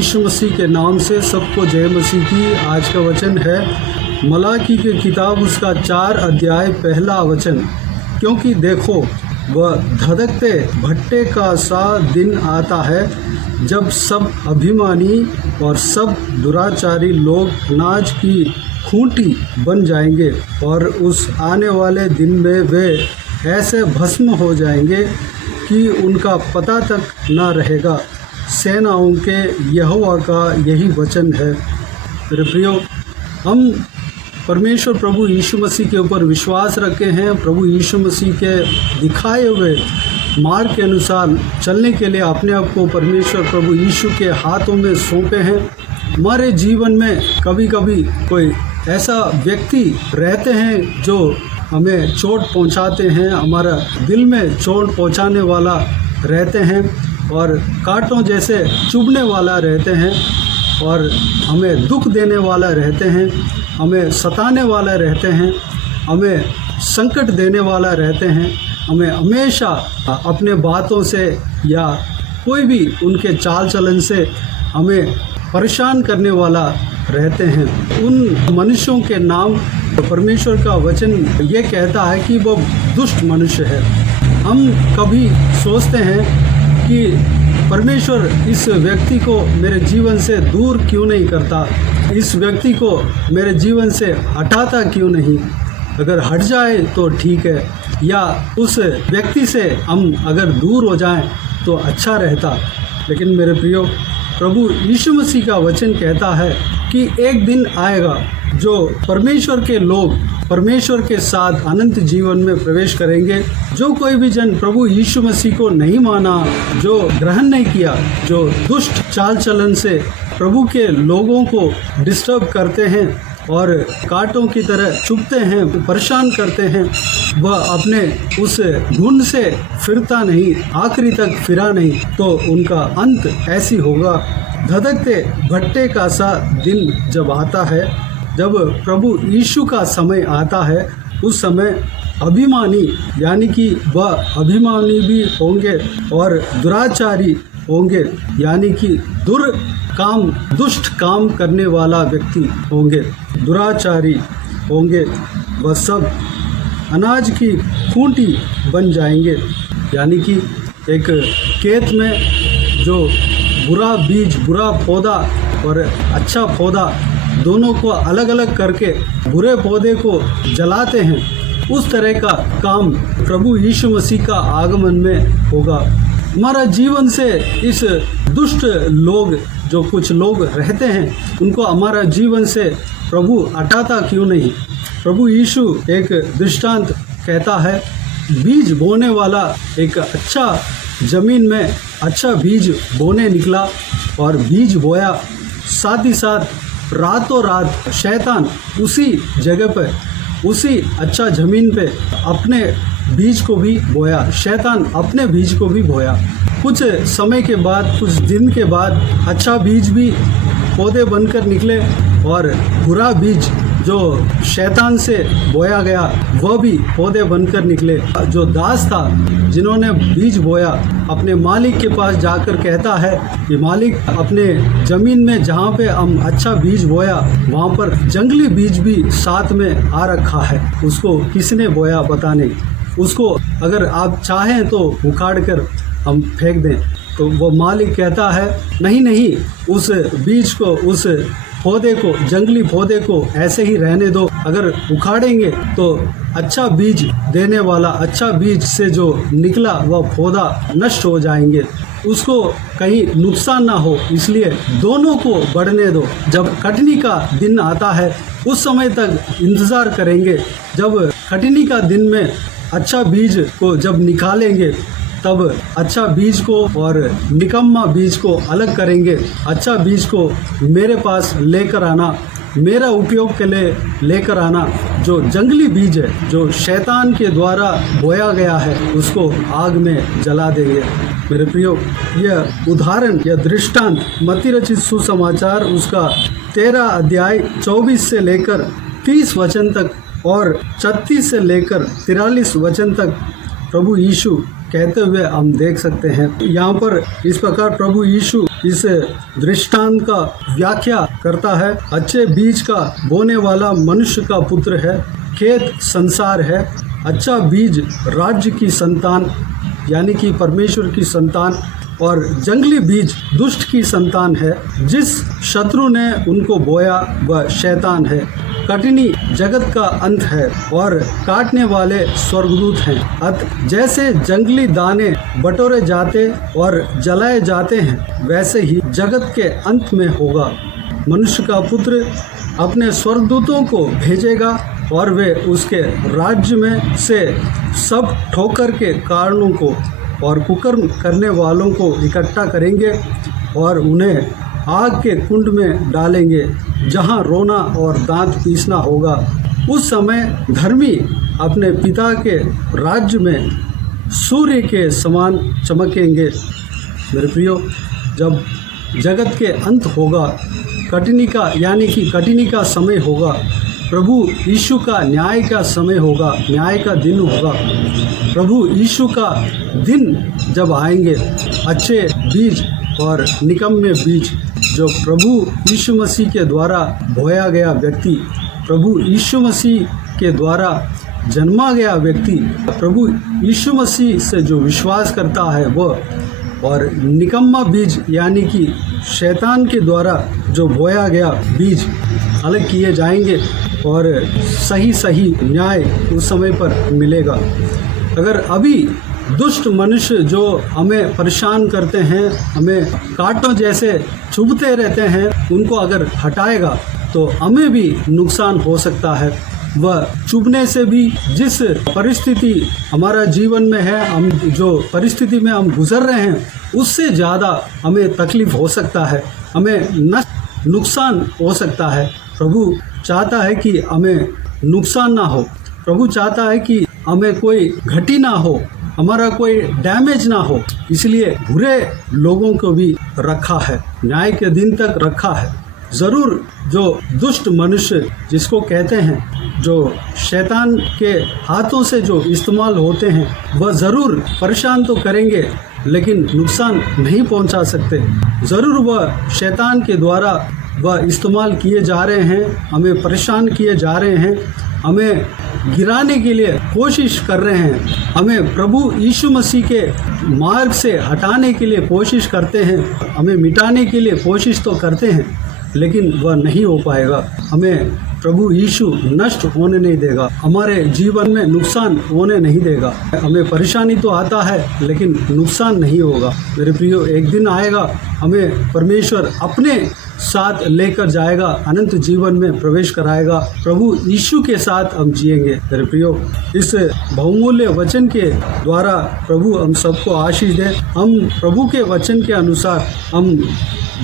यीशु मसीह के नाम से सबको जय मसीह की। आज का वचन है मलाकी की किताब उसका 4 अध्याय पहला वचन। क्योंकि देखो वह धधकते भट्टे का सा दिन आता है जब सब अभिमानी और सब दुराचारी लोग अनाज की खूंटी बन जाएंगे, और उस आने वाले दिन में वे ऐसे भस्म हो जाएंगे कि उनका पता तक न रहेगा। सेनाओं के यहोवा का यही वचन है। मेरे प्रियो, हम परमेश्वर प्रभु यीशु मसीह के ऊपर विश्वास रखे हैं। प्रभु यीशु मसीह के दिखाए हुए मार्ग के अनुसार चलने के लिए अपने आप को परमेश्वर प्रभु यीशु के हाथों में सौंपे हैं। हमारे जीवन में कभी कभी कोई ऐसा व्यक्ति रहते हैं जो हमें चोट पहुंचाते हैं, हमारा दिल में चोट पहुंचाने वाला रहते हैं और कांटों जैसे चुभने वाला रहते हैं, और हमें दुख देने वाला रहते हैं, हमें सताने वाला रहते हैं, हमें संकट देने वाला रहते हैं, हमें हमेशा अपने बातों से या कोई भी उनके चाल चलन से हमें परेशान करने वाला रहते हैं। उन मनुष्यों के नाम परमेश्वर का वचन ये कहता है कि वो दुष्ट मनुष्य है। हम कभी सोचते हैं कि परमेश्वर इस व्यक्ति को मेरे जीवन से दूर क्यों नहीं करता, इस व्यक्ति को मेरे जीवन से हटाता क्यों नहीं, अगर हट जाए तो ठीक है, या उस व्यक्ति से हम अगर दूर हो जाएं तो अच्छा रहता। लेकिन मेरे प्रियो, प्रभु यीशु मसीह का वचन कहता है कि एक दिन आएगा जो परमेश्वर के लोग परमेश्वर के साथ अनंत जीवन में प्रवेश करेंगे। जो कोई भी जन प्रभु यीशु मसीह को नहीं माना, जो ग्रहण नहीं किया, जो दुष्ट चाल चलन से प्रभु के लोगों को डिस्टर्ब करते हैं और कांटों की तरह चुभते हैं, परेशान करते हैं, वह अपने उस गुण से फिरता नहीं, आखिरी तक फिरा नहीं, तो उनका अंत ऐसी होगा। धधकते भट्टे का सा दिन जब आता है, जब प्रभु यीशु का समय आता है, उस समय अभिमानी यानी कि वह अभिमानी भी होंगे और दुराचारी होंगे, यानी कि दुष्ट काम करने वाला व्यक्ति होंगे, दुराचारी होंगे। वह सब अनाज की खूंटी बन जाएंगे, यानी कि एक खेत में जो बुरा बीज, बुरा पौधा और अच्छा पौधा दोनों को अलग अलग करके बुरे पौधे को जलाते हैं, उस तरह का काम प्रभु यीशु मसीह का आगमन में होगा। हमारा जीवन से इस दुष्ट लोग, जो कुछ लोग रहते हैं, उनको हमारा जीवन से प्रभु हटाता क्यों नहीं। प्रभु यीशु एक दृष्टांत कहता है, बीज बोने वाला एक अच्छा जमीन में अच्छा बीज बोने निकला और बीज बोया, साथ ही साथ रातों रात शैतान उसी जगह पर, उसी अच्छा ज़मीन पे अपने बीज को भी बोया, शैतान अपने बीज को भी बोया। कुछ समय के बाद, कुछ दिन के बाद अच्छा बीज भी पौधे बनकर निकले और बुरा बीज जो शैतान से बोया गया वह भी पौधे बनकर निकले। जो दास था जिन्होंने बीज बोया, अपने मालिक के पास जाकर कहता है कि मालिक, अपने ज़मीन में जहाँ पे हम अच्छा बीज बोया वहाँ पर जंगली बीज भी साथ में आ रखा है, उसको किसने बोया पता नहीं, उसको अगर आप चाहें तो उखाड़ कर हम फेंक दें। तो वो मालिक कहता है नहीं, उस बीज को, उस पौधे को, जंगली पौधे को ऐसे ही रहने दो, अगर उखाड़ेंगे तो अच्छा बीज देने वाला, अच्छा बीज से जो निकला वह पौधा नष्ट हो जाएंगे, उसको कहीं नुकसान ना हो, इसलिए दोनों को बढ़ने दो। जब कटनी का दिन आता है उस समय तक इंतज़ार करेंगे, जब कटनी का दिन में अच्छा बीज को जब निकालेंगे तब अच्छा बीज को और निकम्मा बीज को अलग करेंगे। अच्छा बीज को मेरे पास लेकर आना, मेरा उपयोग के लिए लेकर आना। जो जंगली बीज है, जो शैतान के द्वारा बोया गया है, उसको आग में जला देंगे। मेरे प्रियो, यह उदाहरण या दृष्टांत मत्ती रचित सुसमाचार उसका 13 अध्याय 24 से लेकर 30 वचन तक और 36 से लेकर 43 वचन तक प्रभु यीशु कहते हुए हम देख सकते हैं। यहाँ पर इस प्रकार प्रभु यीशु इस दृष्टांत का व्याख्या करता है। अच्छे बीज का बोने वाला मनुष्य का पुत्र है, खेत संसार है। अच्छा बीज राज्य की संतान यानी कि परमेश्वर की संतान, और जंगली बीज दुष्ट की संतान है। जिस शत्रु ने उनको बोया वह शैतान है। कटनी जगत का अंत है और काटने वाले स्वर्गदूत हैं। जैसे जंगली दाने बटोरे जाते और जलाए जाते हैं, वैसे ही जगत के अंत में होगा। मनुष्य का पुत्र अपने स्वर्गदूतों को भेजेगा और वे उसके राज्य में से सब ठोकर के कारणों को और कुकर्म करने वालों को इकट्ठा करेंगे और उन्हें आग के कुंड में डालेंगे, जहां रोना और दांत पीसना होगा। उस समय धर्मी अपने पिता के राज्य में सूर्य के समान चमकेंगे। मेरे प्रियो, जब जगत के अंत होगा, कटनी का यानी कि कटनी का समय होगा, प्रभु यीशु का न्याय का समय होगा, न्याय का दिन होगा। प्रभु यीशु का दिन जब आएंगे, अच्छे बीज और निकम्मे बीज, जो प्रभु यीशु मसीह के द्वारा बोया गया व्यक्ति, प्रभु यीशु मसीह के द्वारा जन्मा गया व्यक्ति, प्रभु यीशु मसीह से जो विश्वास करता है वह, और निकम्मा बीज यानी कि शैतान के द्वारा जो बोया गया बीज अलग किए जाएंगे और सही सही न्याय उस समय पर मिलेगा। अगर अभी दुष्ट मनुष्य जो हमें परेशान करते हैं, हमें कांटों जैसे चुभते रहते हैं, उनको अगर हटाएगा तो हमें भी नुकसान हो सकता है। वह चुभने से भी जिस परिस्थिति हमारा जीवन में है, हम जो परिस्थिति में हम गुजर रहे हैं, उससे ज़्यादा हमें तकलीफ हो सकता है, हमें नुकसान हो सकता है। प्रभु चाहता है कि हमें नुकसान ना हो। प्रभु चाहता है कि हमें कोई घटी ना हो, हमारा कोई डैमेज ना हो। इसलिए बुरे लोगों को भी रखा है, न्याय के दिन तक रखा है। ज़रूर जो दुष्ट मनुष्य जिसको कहते हैं, जो शैतान के हाथों से जो इस्तेमाल होते हैं, वह ज़रूर परेशान तो करेंगे लेकिन नुकसान नहीं पहुंचा सकते। ज़रूर वह शैतान के द्वारा वह इस्तेमाल किए जा रहे हैं, हमें परेशान किए जा रहे हैं, हमें गिराने के लिए कोशिश कर रहे हैं, हमें प्रभु यीशु मसीह के मार्ग से हटाने के लिए कोशिश करते हैं, हमें मिटाने के लिए कोशिश तो करते हैं, लेकिन वह नहीं हो पाएगा। हमें प्रभु यीशु नष्ट होने नहीं देगा, हमारे जीवन में नुकसान होने नहीं देगा। हमें परेशानी तो आता है लेकिन नुकसान नहीं होगा। मेरे प्रियो, एक दिन आएगा, हमें परमेश्वर अपने साथ लेकर जाएगा, अनंत जीवन में प्रवेश कराएगा। प्रभु यीशु के साथ हम जिएंगे। मेरे प्रियो, इस बहुमूल्य वचन के द्वारा प्रभु हम सबको आशीष दे। हम प्रभु के वचन के अनुसार हम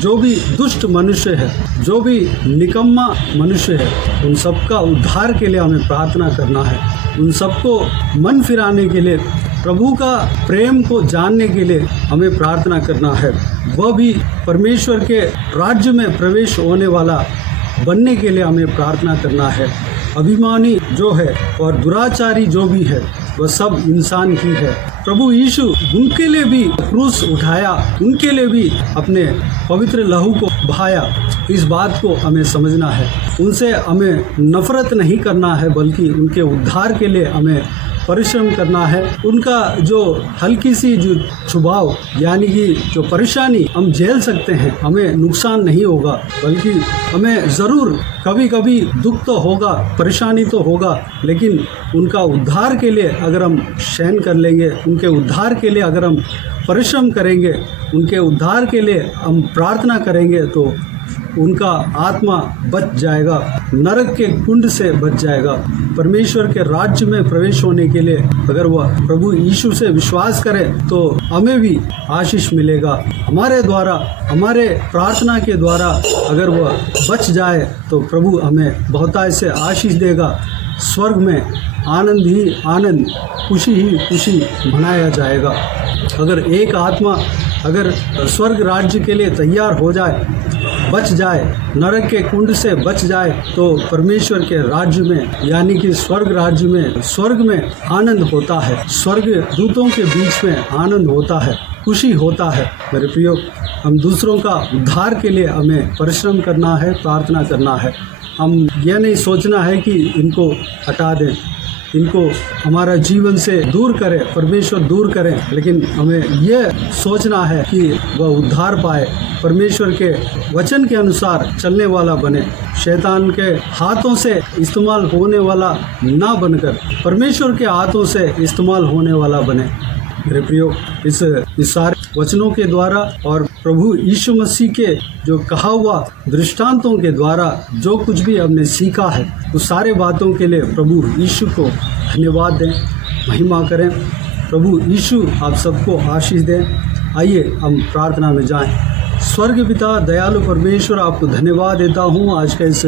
जो भी दुष्ट मनुष्य है, जो भी निकम्मा मनुष्य है, उन सबका उद्धार के लिए हमें प्रार्थना करना है। उन सबको मन फिराने के लिए, प्रभु का प्रेम को जानने के लिए हमें प्रार्थना करना है। वह भी परमेश्वर के राज्य में प्रवेश होने वाला बनने के लिए हमें प्रार्थना करना है। अभिमानी जो है और दुराचारी जो भी है, वह सब इंसान ही है। प्रभु यीशु उनके लिए भी क्रूस उठाया, उनके लिए भी अपने पवित्र लहू को बहाया। इस बात को हमें समझना है। उनसे हमें नफरत नहीं करना है, बल्कि उनके उद्धार के लिए हमें परिश्रम करना है। उनका जो हल्की सी जो छुभाव यानी कि जो परेशानी हम झेल सकते हैं, हमें नुकसान नहीं होगा, बल्कि हमें ज़रूर कभी कभी दुख तो होगा, परेशानी तो होगा, लेकिन उनका उद्धार के लिए अगर हम सहन कर लेंगे, उनके उद्धार के लिए अगर हम परिश्रम करेंगे, उनके उद्धार के लिए हम प्रार्थना करेंगे, तो उनका आत्मा बच जाएगा, नरक के कुंड से बच जाएगा। परमेश्वर के राज्य में प्रवेश होने के लिए अगर वह प्रभु यीशु से विश्वास करे तो हमें भी आशीष मिलेगा। हमारे द्वारा, हमारे प्रार्थना के द्वारा अगर वह बच जाए तो प्रभु हमें बहुतायत से आशीष देगा। स्वर्ग में आनंद ही आनंद, खुशी ही खुशी मनाया जाएगा। अगर एक आत्मा अगर स्वर्ग राज्य के लिए तैयार हो जाए, बच जाए, नरक के कुंड से बच जाए, तो परमेश्वर के राज्य में यानी कि स्वर्ग राज्य में, स्वर्ग में आनंद होता है, स्वर्ग दूतों के बीच में आनंद होता है। खुशी होता है। मेरे प्रियो, हम दूसरों का उद्धार के लिए हमें परिश्रम करना है, प्रार्थना करना है। हम यह नहीं सोचना है कि इनको हटा दें, इनको हमारा जीवन से दूर करें, परमेश्वर दूर करें, लेकिन हमें यह सोचना है कि वह उद्धार पाए, परमेश्वर के वचन के अनुसार चलने वाला बने, शैतान के हाथों से इस्तेमाल होने वाला ना बनकर परमेश्वर के हाथों से इस्तेमाल होने वाला बने। मेरे प्रियो, इस सारे वचनों के द्वारा और प्रभु यीशु मसीह के जो कहा हुआ दृष्टांतों के द्वारा जो कुछ भी हमने सीखा है, उस सारे बातों के लिए प्रभु यीशु को धन्यवाद दें, महिमा करें। प्रभु यीशु आप सबको आशीष दें। आइए हम प्रार्थना में जाएं। स्वर्ग पिता दयालु परमेश्वर, आपको धन्यवाद देता हूँ आज के इस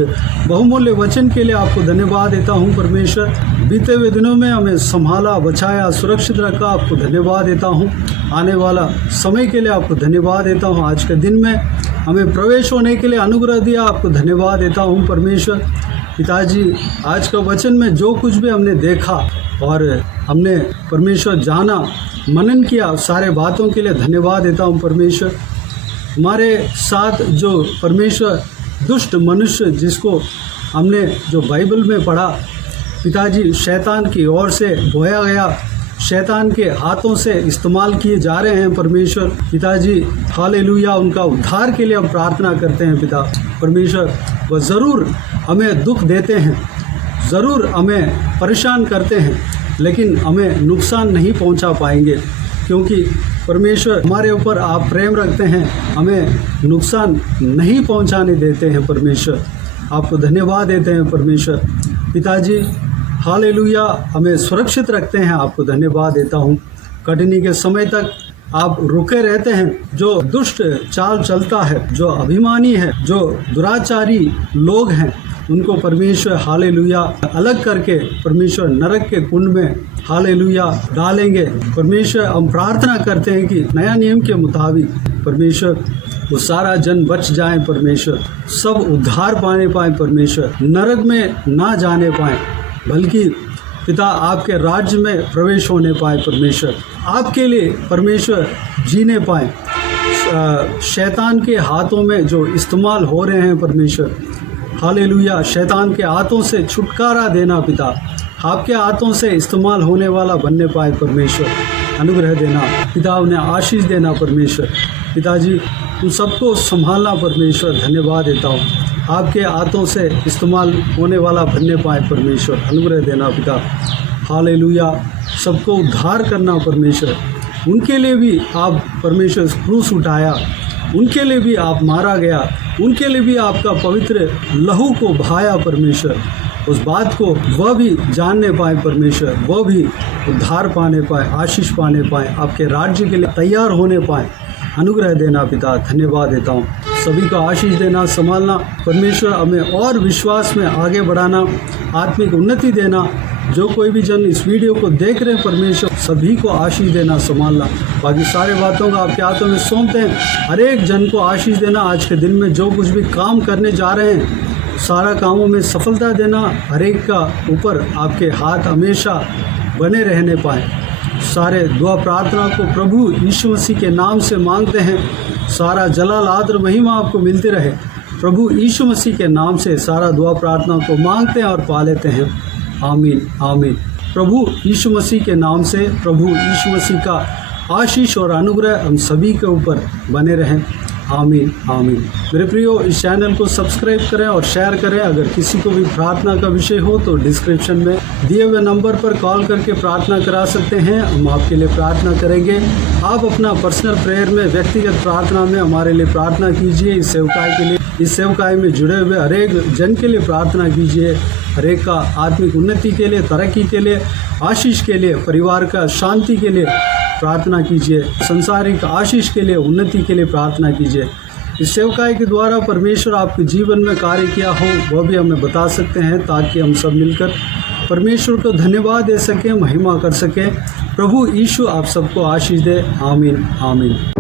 बहुमूल्य वचन के लिए। आपको धन्यवाद देता हूँ परमेश्वर, बीते हुए दिनों में हमें संभाला, बचाया, सुरक्षित रखा। आपको धन्यवाद देता हूँ। आने वाला समय के लिए आपको धन्यवाद देता हूँ। आज के दिन में हमें प्रवेश होने के लिए अनुग्रह दिया, आपको धन्यवाद देता हूँ परमेश्वर। पिताजी, आज का वचन में जो कुछ भी हमने देखा और हमने परमेश्वर जाना, मनन किया, सारे बातों के लिए धन्यवाद देता हूँ परमेश्वर। हमारे साथ जो परमेश्वर दुष्ट मनुष्य जिसको हमने जो बाइबल में पढ़ा, पिताजी, शैतान की ओर से बोया गया, शैतान के हाथों से इस्तेमाल किए जा रहे हैं परमेश्वर। पिताजी, हालेलुया, उनका उद्धार के लिए हम प्रार्थना करते हैं पिता परमेश्वर। वह ज़रूर हमें दुख देते हैं, ज़रूर हमें परेशान करते हैं, लेकिन हमें नुकसान नहीं पहुंचा पाएंगे, क्योंकि परमेश्वर हमारे ऊपर आप प्रेम रखते हैं, हमें नुकसान नहीं पहुंचाने देते हैं परमेश्वर। आपको धन्यवाद देते हैं परमेश्वर। पिताजी, हालेलुया, हमें सुरक्षित रखते हैं, आपको धन्यवाद देता हूँ। कठिनी के समय तक आप रुके रहते हैं। जो दुष्ट चाल चलता है, जो अभिमानी है, जो दुराचारी लोग हैं, उनको परमेश्वर हालेलुया अलग करके परमेश्वर नरक के कुंड में हालेलुया डालेंगे। परमेश्वर, हम प्रार्थना करते हैं कि नया नियम के मुताबिक परमेश्वर वो सारा जन बच जाए, परमेश्वर सब उद्धार पाने पाए, परमेश्वर नरक में ना जाने पाए, बल्कि पिता आपके राज्य में प्रवेश होने पाए, परमेश्वर आपके लिए परमेश्वर जीने पाए। शैतान के हाथों में जो इस्तेमाल हो रहे हैं परमेश्वर, हालेलुया, शैतान के हाथों से छुटकारा देना पिता, आपके हाथों से इस्तेमाल होने वाला बनने पाए परमेश्वर। अनुग्रह देना पिता, उन्हें आशीष देना परमेश्वर। पिताजी, उन सबको संभालना परमेश्वर। धन्यवाद देता हूँ, आपके हाथों से इस्तेमाल होने वाला बनने पाए परमेश्वर। अनुग्रह देना पिता, हालेलुया, सबको उद्धार करना परमेश्वर। उनके लिए भी आप परमेश्वर क्रूस उठाया, उनके लिए भी आप मारा गया, उनके लिए भी आपका पवित्र लहू को बहाया परमेश्वर। उस बात को वह भी जानने पाए परमेश्वर, वह भी उद्धार पाने पाए, आशीष पाने पाए, आपके राज्य के लिए तैयार होने पाए। अनुग्रह देना पिता, धन्यवाद देता हूँ। सभी को आशीष देना, संभालना परमेश्वर, हमें और विश्वास में आगे बढ़ाना, आत्मिक उन्नति देना। जो कोई भी जन इस वीडियो को देख रहे हैं परमेश्वर, सभी को आशीष देना, संभालना। बाकी सारे बातों का आपके हाथों में सौंपते हैं। हर एक जन को आशीष देना। आज के दिन में जो कुछ भी काम करने जा रहे हैं, सारा कामों में सफलता देना। हर एक का ऊपर आपके हाथ हमेशा बने रहने पाए। सारे दुआ प्रार्थना को प्रभु यीशु मसीह के नाम से मांगते हैं। सारा जलाल, आदर, महिमा आपको मिलती रहे। प्रभु यीशु मसीह के नाम से सारा दुआ प्रार्थना को मांगते हैं और पा लेते हैं। आमीन, आमीन। प्रभु यीशु मसीह के नाम से प्रभु यीशु मसीह का आशीष और अनुग्रह हम सभी के ऊपर बने रहें। आमीन, आमीन। मेरे प्रियो, इस चैनल को सब्सक्राइब करें और शेयर करें। अगर किसी को भी प्रार्थना का विषय हो तो डिस्क्रिप्शन में दिए हुए नंबर पर कॉल करके प्रार्थना करा सकते हैं। हम आपके लिए प्रार्थना करेंगे। आप अपना पर्सनल प्रेयर में, व्यक्तिगत प्रार्थना में हमारे लिए प्रार्थना कीजिए। इस सेवकाई के लिए, इस सेवकाई में जुड़े हुए हर एक जन के लिए प्रार्थना कीजिए। हर एक का आत्मिक उन्नति के लिए, तरक्की के लिए, आशीष के लिए, परिवार का शांति के लिए प्रार्थना कीजिए। संसारिक आशीष के लिए, उन्नति के लिए प्रार्थना कीजिए। इस सेवकाई के द्वारा परमेश्वर आपके जीवन में कार्य किया हो वह भी हमें बता सकते हैं, ताकि हम सब मिलकर परमेश्वर को धन्यवाद दे सकें, महिमा कर सकें। प्रभु यीशु आप सबको आशीष दे। आमीन, आमीन।